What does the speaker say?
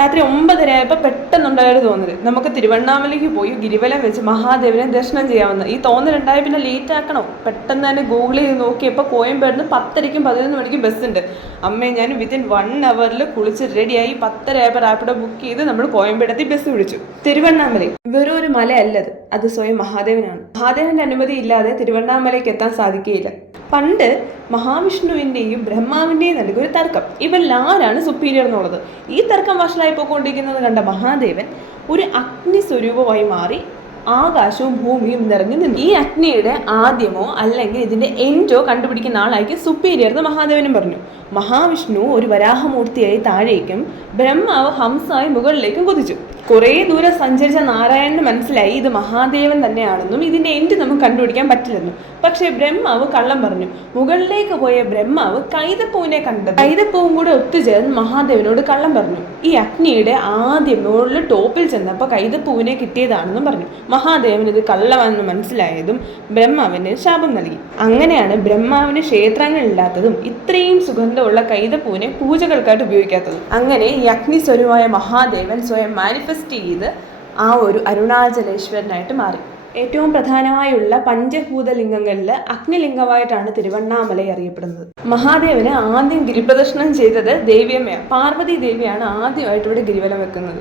രാത്രി 9:30 പെട്ടെന്നുണ്ടായൊരു തോന്നല്, നമുക്ക് തിരുവണ്ണാമലയ്ക്ക് പോയി ഗിരിവലം വെച്ച് മഹാദേവനെ ദർശനം ചെയ്യാവുന്ന. ഈ തോന്നലുണ്ടായ പിന്നെ ലേറ്റ് ആക്കണോ? പെട്ടെന്ന് തന്നെ ഗൂഗിൾ ചെയ്ത് നോക്കിയപ്പോൾ കോയമ്പേടുന്ന് 10:30ക്കും 11 മണിക്കും ബസ്സുണ്ട്. അമ്മയും ഞാൻ വിത്തിൻ 1 hour കുളിച്ച് റെഡിയായി 10:30 റാപ്പിഡോ ബുക്ക് ചെയ്ത് നമ്മൾ കോയമ്പേടെത്തി ബസ് പിടിച്ചു. തിരുവണ്ണാമല വെറും ഒരു മലയല്ലത്, അത് സ്വയം മഹാദേവനാണ്. മഹാദേവന്റെ അനുമതി ഇല്ലാതെ തിരുവണ്ണാമലയ്ക്ക് എത്താൻ സാധിക്കുകയില്ല. പണ്ട് മഹാവിഷ്ണുവിൻ്റെയും ബ്രഹ്മാവിൻ്റെയും നടുക്ക് ഒരു തർക്കം, ഇവരിൽ ആരാണ് സുപ്പീരിയർ എന്നുള്ളത്. ഈ തർക്കം വഷളായി പോയിക്കൊണ്ടിരിക്കുന്നത് കണ്ട മഹാദേവൻ ഒരു അഗ്നി സ്വരൂപമായി മാറി ആകാശവും ഭൂമിയും നിറഞ്ഞു നിന്നു. ഈ അഗ്നിയുടെ ആദ്യമോ അല്ലെങ്കിൽ ഇതിന്റെ എൻഡോ കണ്ടുപിടിക്കുന്ന ആളായിരിക്കും സുപ്പീരിയർ എന്ന് മഹാദേവനും പറഞ്ഞു. മഹാവിഷ്ണു ഒരു വരാഹമൂർത്തിയായി താഴേക്കും ബ്രഹ്മാവ് ഹംസായി മുകളിലേക്കും കുതിച്ചു. കുറേ ദൂരം സഞ്ചരിച്ച നാരായണന് മനസ്സിലായി ഇത് മഹാദേവൻ തന്നെയാണെന്നും ഇതിന്റെ എൻഡ് നമുക്ക് കണ്ടുപിടിക്കാൻ പറ്റില്ലെന്നും. പക്ഷെ ബ്രഹ്മാവ് കള്ളം പറഞ്ഞു. മുകളിലേക്ക് പോയ ബ്രഹ്മാവ് കൈതപ്പൂവിനെ കണ്ടത്. കൈതപ്പൂവും കൂടെ ഒത്തുചേർന്ന് മഹാദേവനോട് കള്ളം പറഞ്ഞു. ഈ അഗ്നിയുടെ ആദ്യം മുകളിൽ ടോപ്പിൽ ചെന്നപ്പോൾ കൈതപ്പൂവിനെ കിട്ടിയതാണെന്നും പറഞ്ഞു. മഹാദേവൻ ഇത് കള്ളമാണെന്ന് മനസ്സിലായതും ബ്രഹ്മാവിന് ശാപം നൽകി. അങ്ങനെയാണ് ബ്രഹ്മാവിന് ക്ഷേത്രങ്ങളില്ലാത്തതും ഇത്രയും സുഗന്ധമുള്ള കൈതപ്പൂവിനെ പൂജകൾക്കായിട്ട് ഉപയോഗിക്കാത്തതും. അങ്ങനെ ഈ അഗ്നി സ്വരൂപമായ മഹാദേവൻ സ്വയം മാനിഫെസ്റ്റ് ചെയ്ത് ആ ഒരു അരുണാചലേശ്വരനായിട്ട് മാറി. ഏറ്റവും പ്രധാനമായുള്ള പഞ്ചഭൂതലിംഗങ്ങളിൽ അഗ്നിലിംഗമായിട്ടാണ് തിരുവണ്ണാമല അറിയപ്പെടുന്നത്. മഹാദേവന് ആദ്യം ഗിരിപ്രദക്ഷിണം ചെയ്തത് ദേവിയമ്മയാണ്. പാർവതി ദേവിയാണ് ആദ്യമായിട്ട് ഇവിടെ ഗിരിവലം വെക്കുന്നത്.